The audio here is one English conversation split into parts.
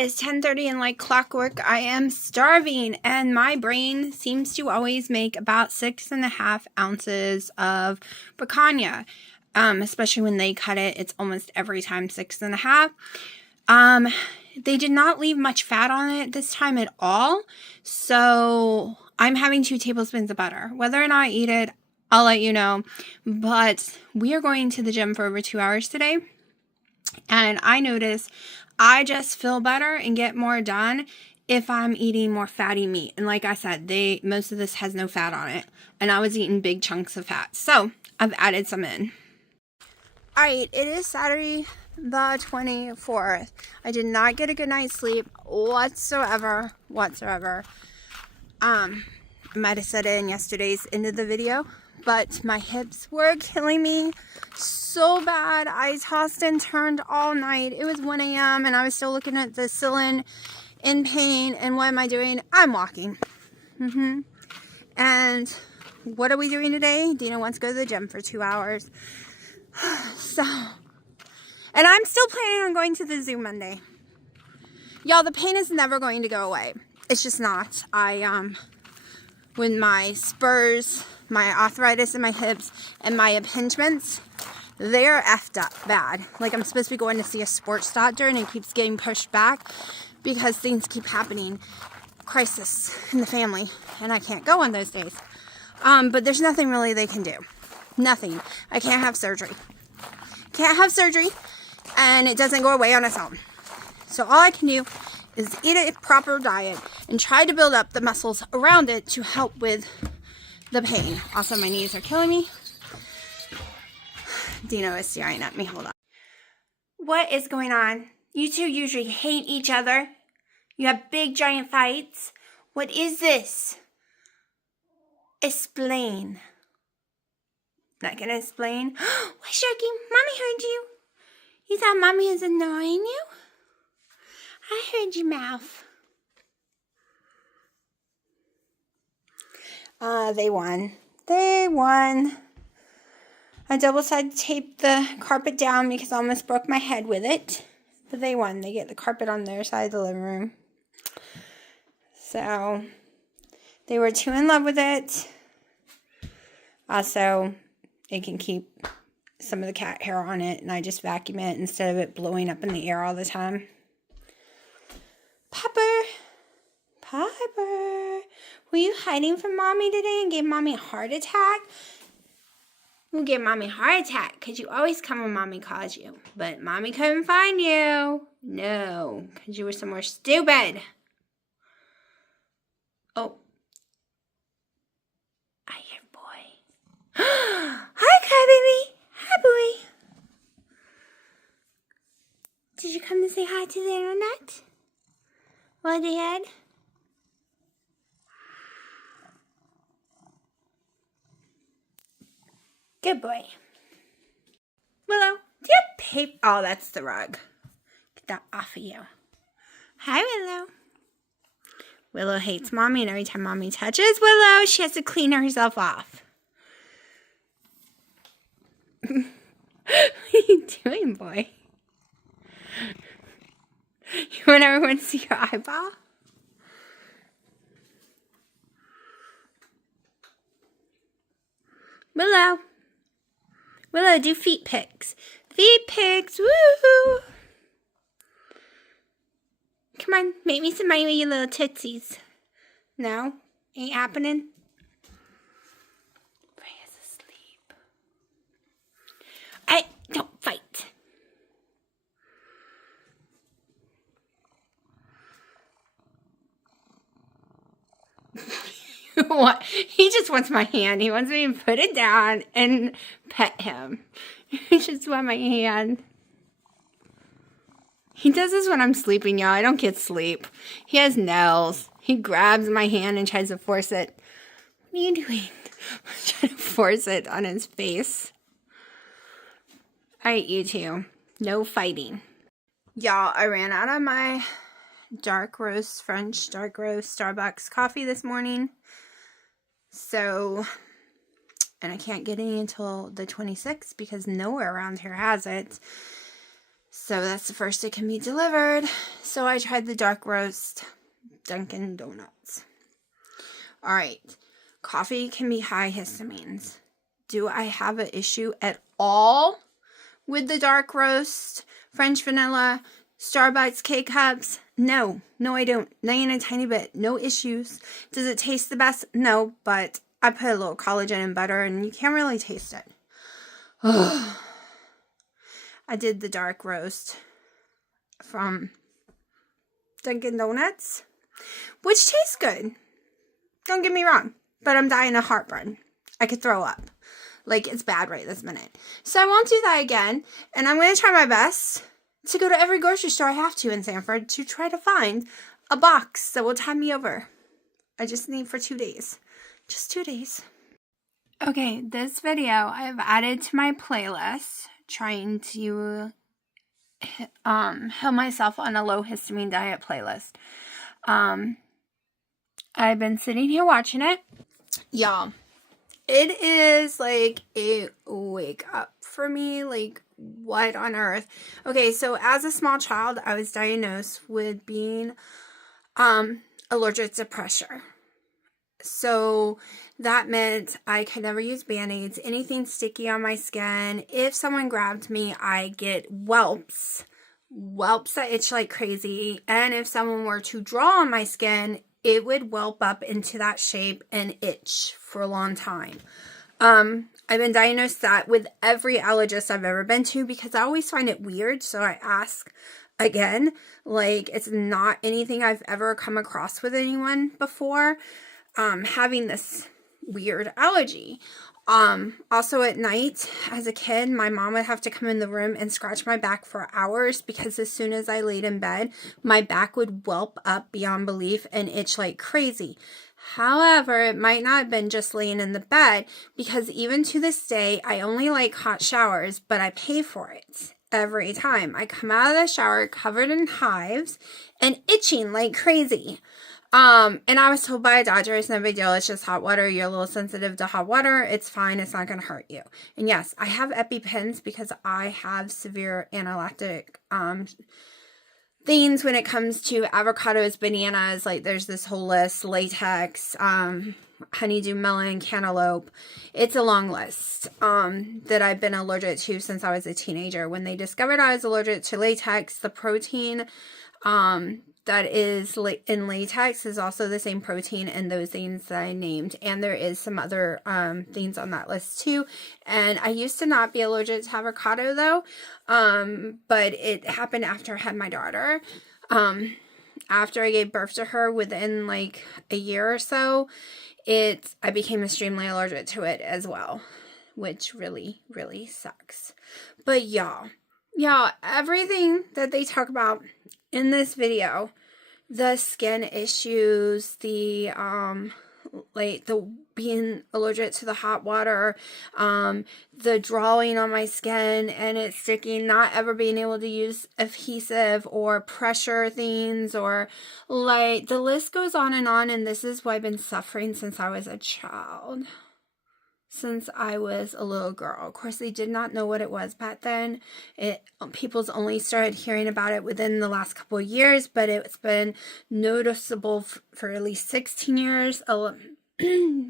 is 10:30 and like clockwork, I am starving, and my brain seems to always make about 6.5 ounces of picanha. Especially when they cut it, it's almost every time 6.5. They did not leave much fat on it this time at all, so I'm having 2 tablespoons of butter. Whether or not I eat it, I'll let you know, but we are going to the gym for over 2 hours today, and I notice I just feel better and get more done if I'm eating more fatty meat. And like I said, most of this has no fat on it, and I was eating big chunks of fat, so I've added some in. Alright, it is Saturday the 24th. I did not get a good night's sleep whatsoever. I might have said it in yesterday's end of the video, but my hips were killing me so bad. I tossed and turned all night. It was 1 a.m. and I was still looking at the ceiling in pain. And what am I doing? I'm walking. And what are we doing today? Dina wants to go to the gym for 2 hours. So, and I'm still planning on going to the zoo Monday. Y'all, the pain is never going to go away. It's just not. When my spurs, my arthritis in my hips, and my impingements, they're effed up bad. Like, I'm supposed to be going to see a sports doctor, and it keeps getting pushed back because things keep happening. Crisis in the family, and I can't go on those days. But there's nothing really they can do. Nothing. I can't have surgery. Can't have surgery, and it doesn't go away on its own. So all I can do is eat a proper diet and try to build up the muscles around it to help with the pain. Also, my knees are killing me. Dino is staring at me. Hold on. What is going on? You two usually hate each other. You have big giant fights. What is this? Explain. Not gonna explain. What, Sharky? Mommy heard you. You thought Mommy is annoying you? I heard your mouth. They won. They won. I double-sided taped the carpet down because I almost broke my head with it. But they won. They get the carpet on their side of the living room. So, they were too in love with it. Also, it can keep some of the cat hair on it, and I just vacuum it instead of it blowing up in the air all the time. Piper, were you hiding from Mommy today and gave Mommy a heart attack? You gave Mommy a heart attack because you always come when Mommy calls you, but Mommy couldn't find you. No, because you were somewhere stupid. Oh. Hi, Crybaby. Hi, boy. Did you come to say hi to the internet? Well, Dad? Good boy. Willow, do you have paper? Oh, that's the rug. Get that off of you. Hi, Willow. Willow hates Mommy, and every time Mommy touches Willow, she has to clean herself off. What are you doing, boy? You want everyone to see your eyeball? Willow, do feet pics. Feet pics, woo! Come on, make me some money with your little tootsies. No? Ain't happening? Don't fight. What? He just wants my hand. He wants me to put it down and pet him. He just wants my hand. He does this when I'm sleeping, y'all. I don't get sleep. He has nails. He grabs my hand and tries to force it. What are you doing? I'm trying to force it on his face. Alright, you two. No fighting. Y'all, I ran out of my French dark roast Starbucks coffee this morning. So, and I can't get any until the 26th because nowhere around here has it. So that's the first it can be delivered. So I tried the dark roast Dunkin' Donuts. All right. Coffee can be high histamines. Do I have an issue at all with the dark roast, French vanilla, Starbucks K-Cups? No, I don't. Not even a tiny bit. No issues. Does it taste the best? No, but I put a little collagen and butter and you can't really taste it. I did the dark roast from Dunkin' Donuts, which tastes good. Don't get me wrong, but I'm dying of heartburn. I could throw up. Like, it's bad right this minute. So I won't do that again, and I'm going to try my best to go to every grocery store I have to in Sanford to try to find a box that will tide me over. I just need for 2 days. Just 2 days. Okay, this video I have added to my playlist, trying to heal myself on a low histamine diet playlist. I've been sitting here watching it. Y'all, it is like a wake up for me. Like, what on earth? Okay, so as a small child, I was diagnosed with being allergic to pressure. So that meant I could never use Band-Aids, anything sticky on my skin. If someone grabbed me, I get whelps that itch like crazy. And if someone were to draw on my skin, it would whelp up into that shape and itch for a long time. I've been diagnosed that with every allergist I've ever been to because I always find it weird. So I ask again, like, it's not anything I've ever come across with anyone before, having this weird allergy. Also at night, as a kid, my mom would have to come in the room and scratch my back for hours because as soon as I laid in bed, my back would whelp up beyond belief and itch like crazy. However, it might not have been just laying in the bed because even to this day, I only like hot showers, but I pay for it every time. I come out of the shower covered in hives and itching like crazy. And I was told by a doctor, it's no big deal. It's just hot water. You're a little sensitive to hot water. It's fine. It's not going to hurt you. And yes, I have EpiPens because I have severe anaphylactic, things when it comes to avocados, bananas. Like, there's this whole list, latex, honeydew melon, cantaloupe. It's a long list, that I've been allergic to since I was a teenager. When they discovered I was allergic to latex, the protein, that is in latex is also the same protein in those things that I named. And there is some other things on that list too. And I used to not be allergic to avocado though. But it happened after I had my daughter. After I gave birth to her, within like a year or so, I became extremely allergic to it as well, which really, really sucks. But y'all, everything that they talk about in this video, the skin issues, the being allergic to the hot water, the drawing on my skin and it sticking, not ever being able to use adhesive or pressure things, or like the list goes on, and this is why I've been suffering since I was a child. Since I was a little girl. Of course, they did not know what it was back then. People's only started hearing about it within the last couple of years, but it's been noticeable for at least 16 years.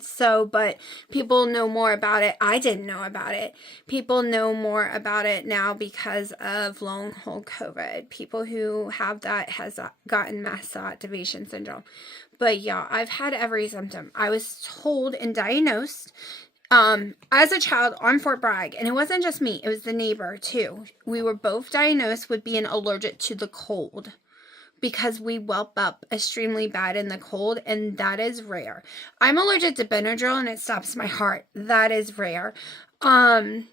So, but people know more about it. I didn't know about it. People know more about it now because of long haul COVID. People who have that has gotten mast cell activation syndrome. But yeah, I've had every symptom. I was told and diagnosed as a child on Fort Bragg, and it wasn't just me, it was the neighbor too. We were both diagnosed with being allergic to the cold because we whelp up extremely bad in the cold, and that is rare. I'm allergic to Benadryl and it stops my heart. That is rare. I'm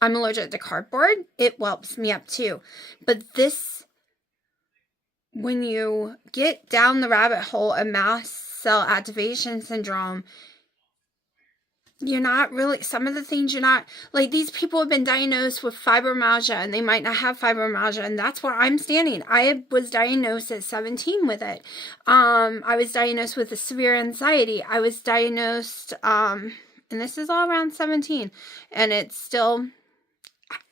allergic to cardboard. It whelps me up too. But this, when you get down the rabbit hole of mast cell activation syndrome, you're not really, some of the things you're not, like these people have been diagnosed with fibromyalgia and they might not have fibromyalgia, and that's where I'm standing. I was diagnosed at 17 with it. I was diagnosed with a severe anxiety. I was diagnosed, and this is all around 17, and it's still,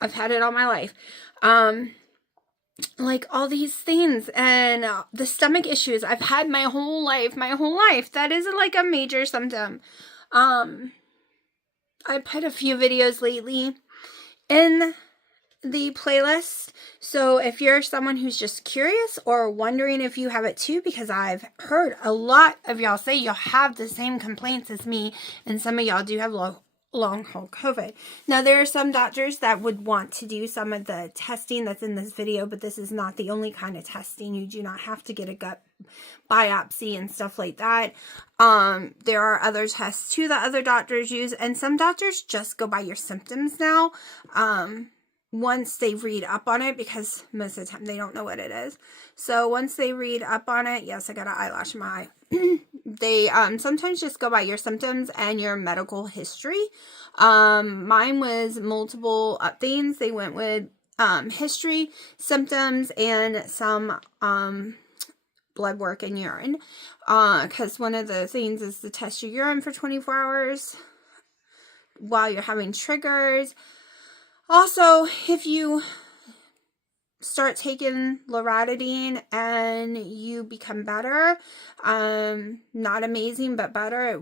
I've had it all my life. like all these things, and the stomach issues I've had my whole life. That isn't like a major symptom. I put a few videos lately in the playlist, so if you're someone who's just curious or wondering if you have it too, because I've heard a lot of y'all say you'll have the same complaints as me, and some of y'all do have long haul COVID. Now, there are some doctors that would want to do some of the testing that's in this video, but this is not the only kind of testing. You do not have to get a gut biopsy and stuff like that. There are other tests too that other doctors use, and some doctors just go by your symptoms now. Once they read up on it, because most of the time they don't know what it is. So once they read up on it, yes, I got an eyelash in my eye. They sometimes just go by your symptoms and your medical history. Mine was multiple things. They went with history, symptoms, and some blood work and urine. Because one of the things is to test your urine for 24 hours while you're having triggers. Also, if you start taking loratadine and you become better, not amazing, but better, it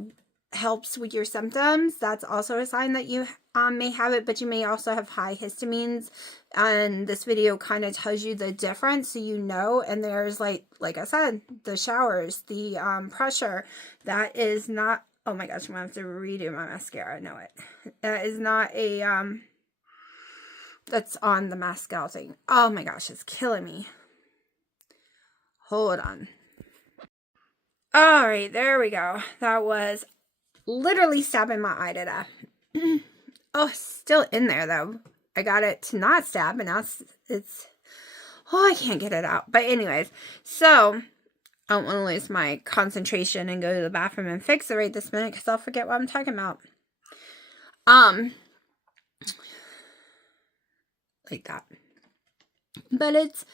helps with your symptoms. That's also a sign that you may have it, but you may also have high histamines. And this video kind of tells you the difference, so you know. And there's like I said, the showers, the pressure, that is not, oh my gosh, I'm gonna have to redo my mascara. I know it. That is not a that's on the mascara thing. Oh my gosh, it's killing me. Hold on. Alright, there we go. That was literally stabbing my eye to death. Oh, still in there though. I got it to not stab, and now it's oh, I can't get it out. But anyways, so I don't want to lose my concentration and go to the bathroom and fix it right this minute, because I'll forget what I'm talking about. Like that. But it's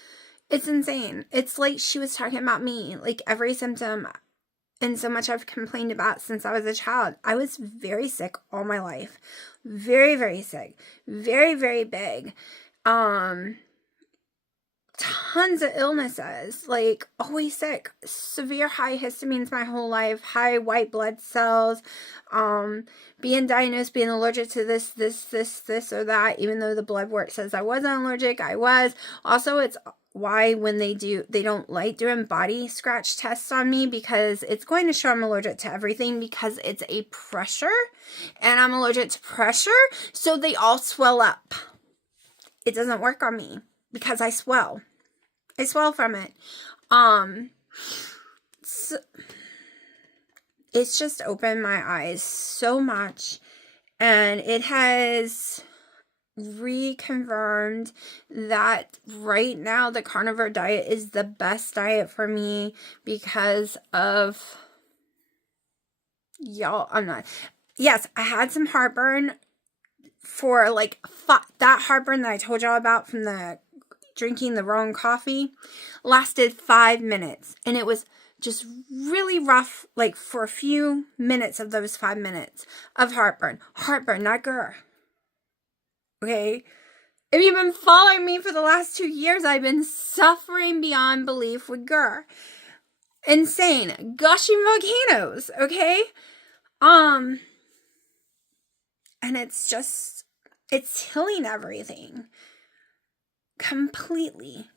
insane. It's like she was talking about me, like every symptom and so much I've complained about since I was a child. I was very sick all my life. Very, very sick. Very, very big. Tons of illnesses, like always sick, severe high histamines my whole life, high white blood cells, being diagnosed being allergic to this or that, even though the blood work says I wasn't allergic, I was. Also, it's why when they don't like doing body scratch tests on me, because it's going to show I'm allergic to everything, because it's a pressure and I'm allergic to pressure, so they all swell up. It doesn't work on me because I swell. I swell from it. So it's just opened my eyes so much, and it has reconfirmed that right now the carnivore diet is the best diet for me, because of y'all. Yes, I had some heartburn for like that heartburn that I told y'all about from the drinking the wrong coffee lasted 5 minutes, and it was just really rough, like for a few minutes of those 5 minutes of heartburn, not GER. Okay, if you've been following me for the last 2 years, I've been suffering beyond belief with GER. Insane, gushing volcanoes. Okay, and it's healing everything. Completely.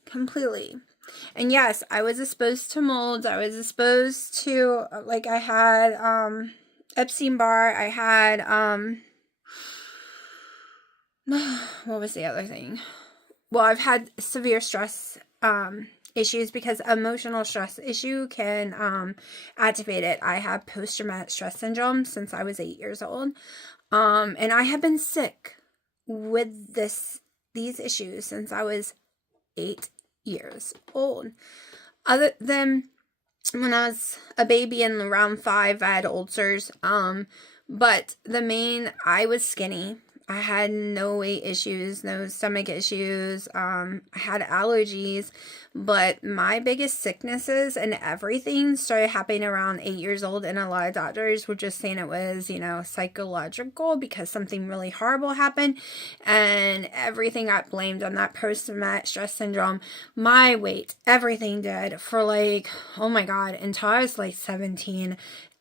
And yes, I was exposed to molds. I was exposed to, like, I had Epstein-Barr. I had what was the other thing? Well, I've had severe stress issues, because emotional stress issue can activate it. I have post-traumatic stress syndrome since I was 8 years old, and I have been sick with these issues since I was 8 years old. Other than when I was a baby and around 5, I had ulcers. But I was skinny. I had no weight issues, no stomach issues. I had allergies, but my biggest sicknesses and everything started happening around 8 years old. And a lot of doctors were just saying it was, psychological because something really horrible happened. And everything got blamed on that post-traumatic stress syndrome. My weight, everything did for oh my God, until I was 17.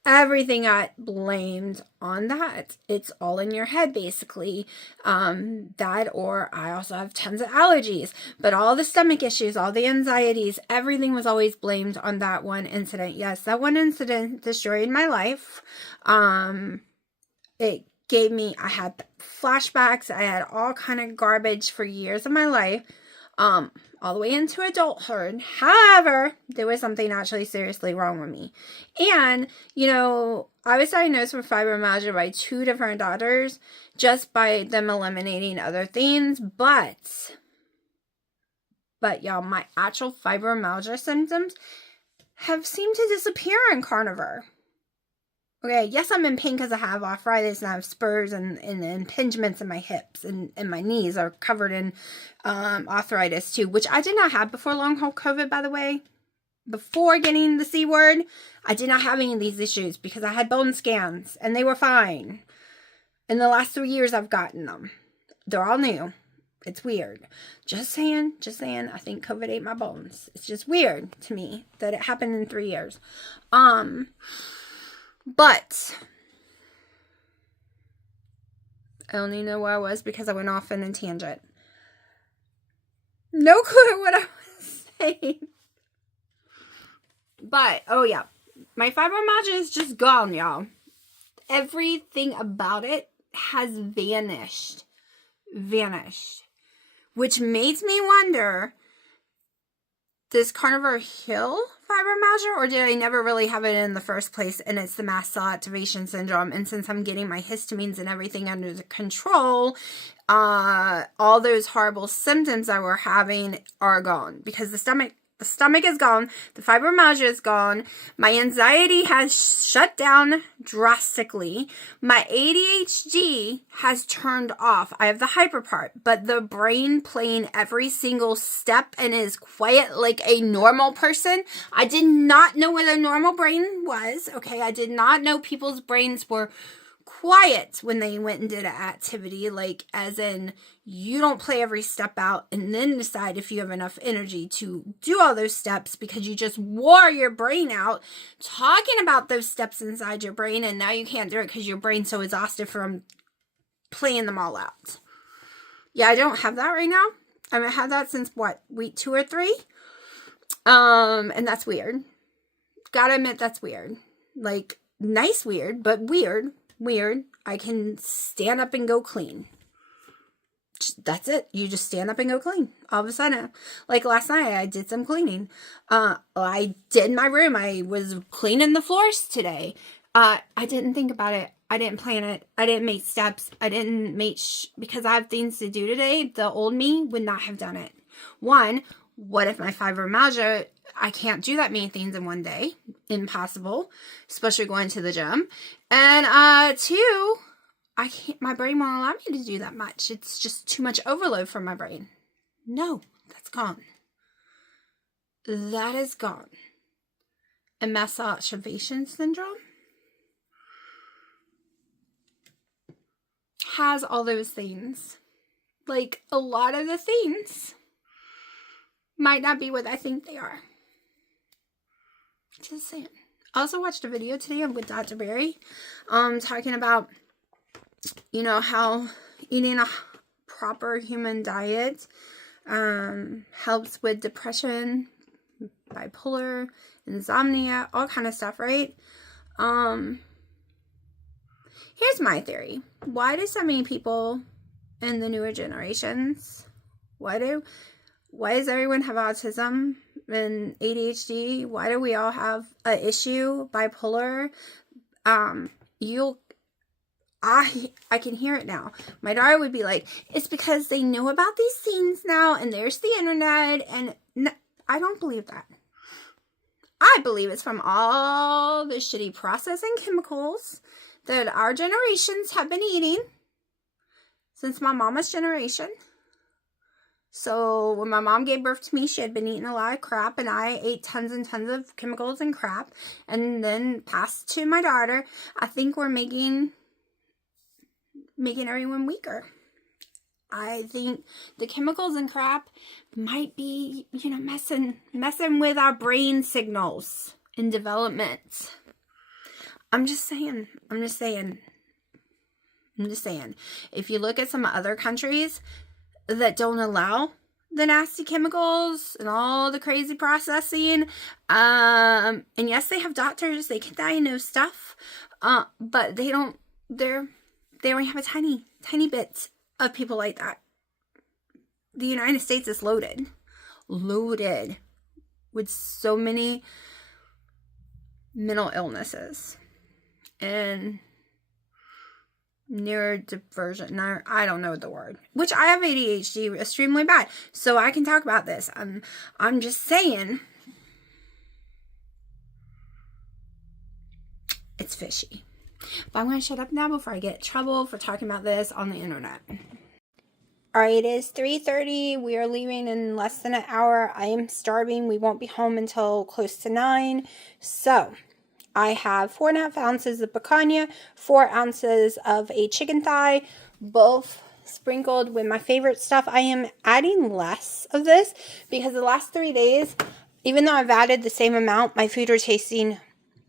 Everything got blamed on that. It's all in your head, basically. That, or I also have tons of allergies. But all the stomach issues, all the anxieties, everything was always blamed on that one incident. Yes, that one incident destroyed my life. It gave me, I had flashbacks. I had all kind of garbage for years of my life. All the way into adulthood. However, there was something actually seriously wrong with me. And, I was diagnosed with fibromyalgia by 2 different doctors just by them eliminating other things. But y'all, my actual fibromyalgia symptoms have seemed to disappear in carnivore. Okay, yes, I'm in pain because I have arthritis and I have spurs and impingements in my hips, and my knees are covered in arthritis too, which I did not have before long haul COVID, by the way. Before getting the C word, I did not have any of these issues because I had bone scans and they were fine. In the last 3 years, I've gotten them. They're all new. It's weird. Just saying. I think COVID ate my bones. It's just weird to me that it happened in 3 years. But I only know where I was because I went off in a tangent. No clue what I was saying. But, oh yeah, my fibromyalgia is just gone, y'all. Everything about it has vanished. Which makes me wonder, does carnivore heal fibromyalgia, or did I never really have it in the first place and it's the mast cell activation syndrome? And since I'm getting my histamines and everything under control, all those horrible symptoms I were having are gone because the stomach is gone, the fibromyalgia is gone, my anxiety has shut down drastically, my ADHD has turned off. I have the hyper part, but the brain playing every single step and is quiet like a normal person. I did not know what a normal brain was, okay? I did not know people's brains were quiet when they went and did an activity, as in you don't play every step out and then decide if you have enough energy to do all those steps because you just wore your brain out talking about those steps inside your brain, and now you can't do it because your brain's so exhausted from playing them all out. Yeah, I don't have that right now. I haven't had that since week 2 or 3, and that's weird. Gotta admit, that's weird. Nice weird, but weird. I can stand up and go clean. That's it. You just stand up and go clean. All of a sudden, last night, I did some cleaning. I did my room. I was cleaning the floors today. I didn't think about it. I didn't plan it. I didn't make steps. I didn't make because I have things to do today. The old me would not have done it. 1, what if my fibromyalgia, I can't do that many things in one day. Impossible, especially going to the gym. And 2, I can't, my brain won't allow me to do that much. It's just too much overload for my brain. No, that's gone. That is gone. And mast cell activation syndrome has all those things. A lot of the things might not be what I think they are. Just saying. I also watched a video today with Dr. Berry, talking about, how eating a proper human diet helps with depression, bipolar, insomnia, all kind of stuff, right? Here's my theory. Why do so many people in the newer generations, why does everyone have autism and ADHD? Why do we all have an issue, bipolar? I can hear it now. My daughter would be like, it's because they know about these things now, and there's the internet, and no, I don't believe that. I believe it's from all the shitty processing chemicals that our generations have been eating since my mama's generation. So when my mom gave birth to me, she had been eating a lot of crap, and I ate tons and tons of chemicals and crap, and then passed to my daughter. I think we're making everyone weaker. I think the chemicals and crap might be, messing with our brain signals in development. I'm just saying. If you look at some other countries that don't allow the nasty chemicals and all the crazy processing, and yes, they have doctors, they can diagnose stuff, but they only have a tiny bit of people like that. The United States is loaded with so many mental illnesses and neurodivergent. I don't know the word. Which I have ADHD extremely bad, so I can talk about this. I'm just saying, it's fishy. But I'm going to shut up now before I get in trouble for talking about this on the internet. Alright, it is 3:30. We are leaving in less than an hour. I am starving. We won't be home until close to 9. So, I have 4.5 ounces of picanha, 4 ounces of a chicken thigh, both sprinkled with my favorite stuff. I am adding less of this because the last 3 days, even though I've added the same amount, my food are tasting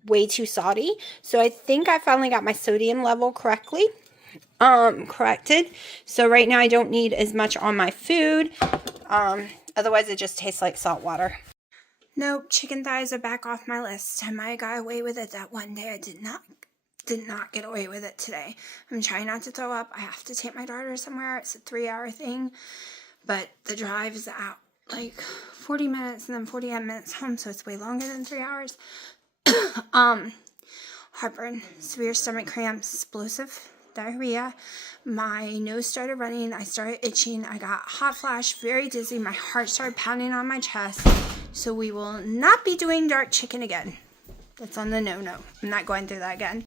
way too salty. So I think I finally got my sodium level corrected. So right now I don't need as much on my food. Otherwise it just tastes like salt water. Nope, chicken thighs are back off my list. I might have got away with it that one day. I did not get away with it today. I'm trying not to throw up. I have to take my daughter somewhere. It's a 3-hour thing. But the drive is out like 40 minutes and then 48 minutes home. So it's way longer than 3 hours. Heartburn, severe stomach cramps, explosive diarrhea. My nose started running. I started itching. I got hot flash, very dizzy. My heart started pounding on my chest. So we will not be doing dark chicken again. That's on the no-no. I'm not going through that again.